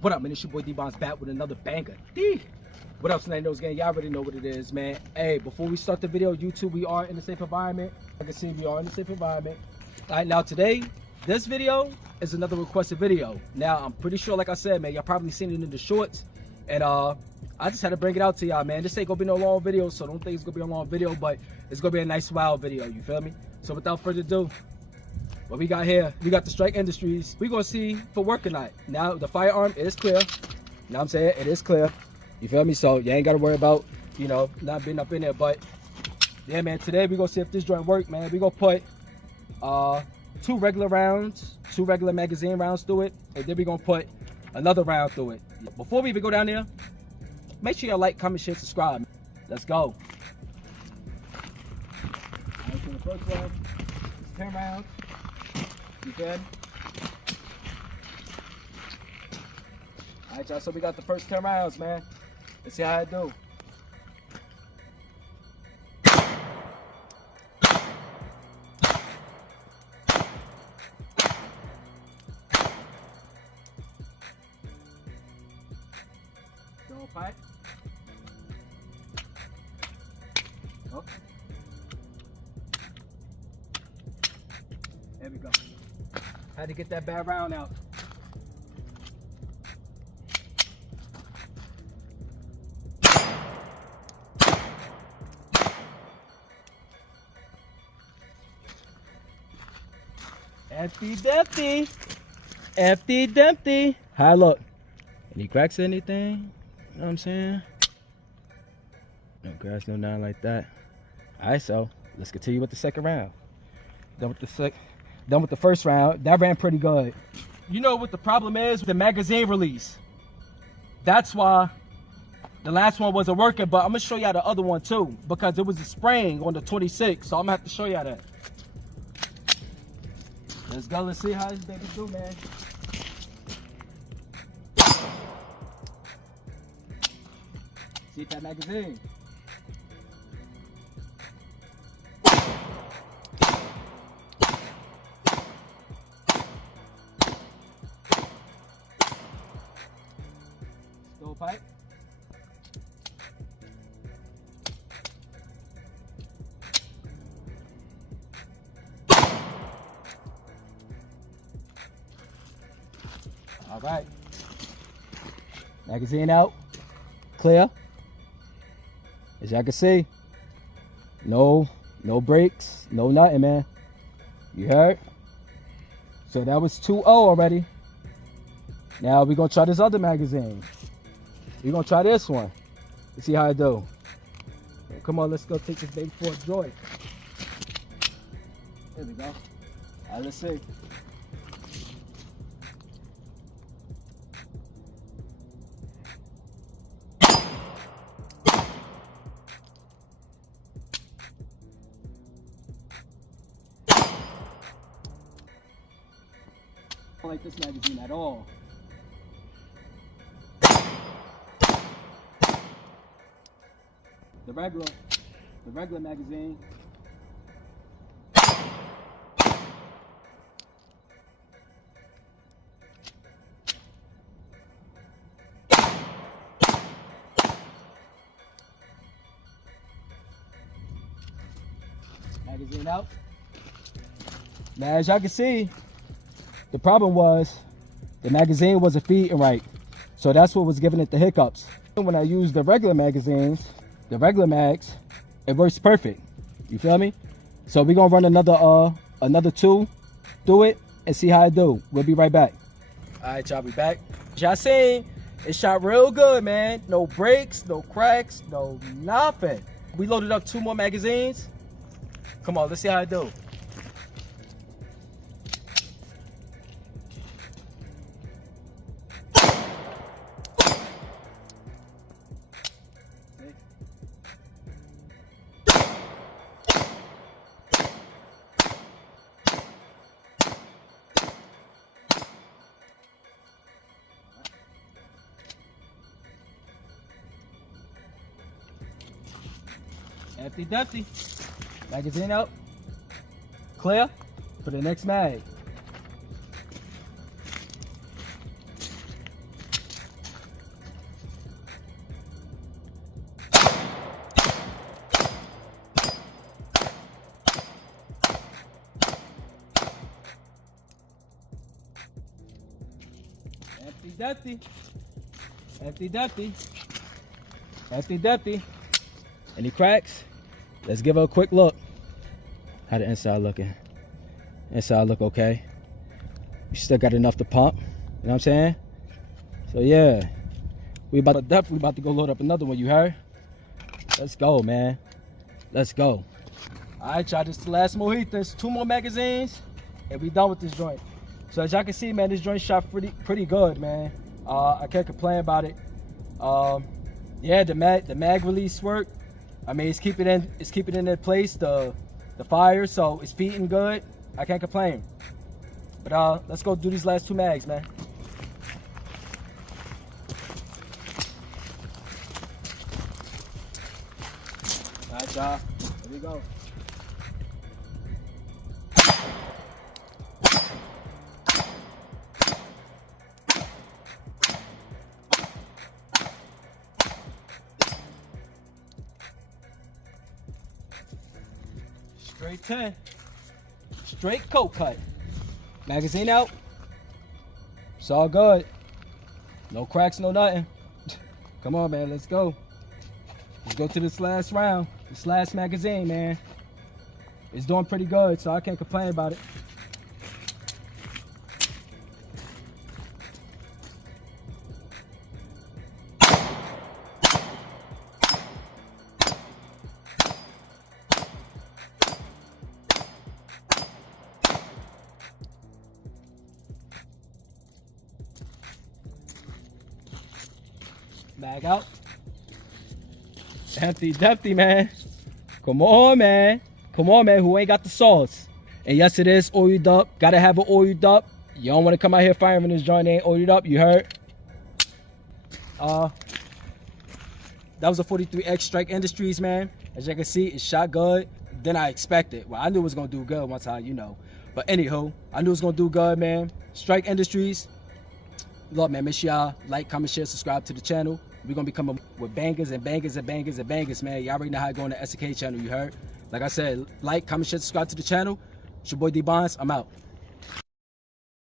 What up, man? It's your boy Dbonds back with another banger. D. What up, Snake Nose Gang? Y'all already know what it is, man. Hey, before we start the video, YouTube, we are in the safe environment. Like I can see we are in the safe environment. All right, now today, this video is another requested video. Now, I'm pretty sure, like I said, man, y'all probably seen it in the shorts. And I just had to bring it out to y'all, man. This ain't gonna be no long video, so don't think it's gonna be a long video, but it's gonna be a nice wild video, you feel me? So without further ado, what we got here, we got the Strike Industries. We're gonna see for work or not. Now the firearm is clear. You know what I'm saying? It is clear. You feel me? So you ain't gotta worry about, you know, not being up in there. But yeah, man, today we gonna see if this joint work, man. We gonna put 2 regular rounds, 2 regular magazine rounds through it, and then we gonna put another round through it. Before we even go down there, make sure y'all like, comment, share, subscribe. Let's go. All right, so the first one is 10 rounds. You feel me? All right, y'all, so we got the first 10 rounds, man. Let's see how it do. Go pipe. Oh. There we go. Had to get that bad round out. Empty Dempty. Empty Dempty. How I look? Any cracks or anything? You know what I'm saying? No cracks, no nothing like that. Alright, so let's continue with the second round. Done with the first round. That ran pretty good. You know what the problem is? The magazine release. That's why the last one wasn't working, but I'm gonna show y'all the other one too, because it was a spring on the 26th, so I'm gonna have to show y'all that. Let's go, let's see how this baby do, man. See that magazine. Pipe. All right. Magazine out. Clear. As y'all can see, no breaks, no nothing, man. You heard? So that was 2-0 already. Now we're gonna try this other magazine. We're gonna try this one. Let's see how it do. Come on, let's go take this baby for a joy. There we go. All right, let's see. I don't like this magazine at all. The regular magazine. Magazine out. Now, as y'all can see, the problem was the magazine wasn't feeding right. So that's what was giving it the hiccups. When I used the regular magazines, the regular mags, it works perfect. You feel me? So we're gonna run another 2 through it and see how it do. We'll be right back. All right, y'all, be back. Y'all seen, it shot real good, man. No breaks, no cracks, no nothing. We loaded up 2 more magazines. Come on, let's see how it do. Empty Dempty. Magazine out. Clear for the next mag. Empty, empty. Empty. Any cracks? Let's give it a quick look. How the inside looking? Inside look okay. We still got enough to pump. You know what I'm saying? So yeah, we definitely about to go load up another one. You heard? Let's go, man. Let's go. All right, y'all. This is the last Mojitas. 2 more magazines, and we done with this joint. So as y'all can see, man, this joint shot pretty good, man. I can't complain about it. Yeah, the mag release work. I mean, it's keeping in their place. The fire, so it's feeding good. I can't complain. But let's go do these last 2 mags, man. All right, y'all. Here we go. Straight 10. Straight coat cut. Magazine out. It's all good. No cracks, no nothing. Come on, man. Let's go. Let's go to this last round. This last magazine, man. It's doing pretty good, so I can't complain about it. Mag out. Empty, man. Come on, man. Who ain't got the sauce? And yes, it is oiled up. Gotta have it oiled up. You don't want to come out here firing this joint ain't oiled up. You heard? That was a 43X Strike Industries, man. As you can see, it shot good than I expected. Well, I knew it was gonna do good once I, But anywho, I knew it was gonna do good, man. Strike Industries. Look, man, make sure y'all like, comment, share, subscribe to the channel. We're going to be coming with bangers, man. Y'all already know how to go on the SK channel, you heard? Like I said, like, comment, share, subscribe to the channel. It's your boy Dbonds. I'm out.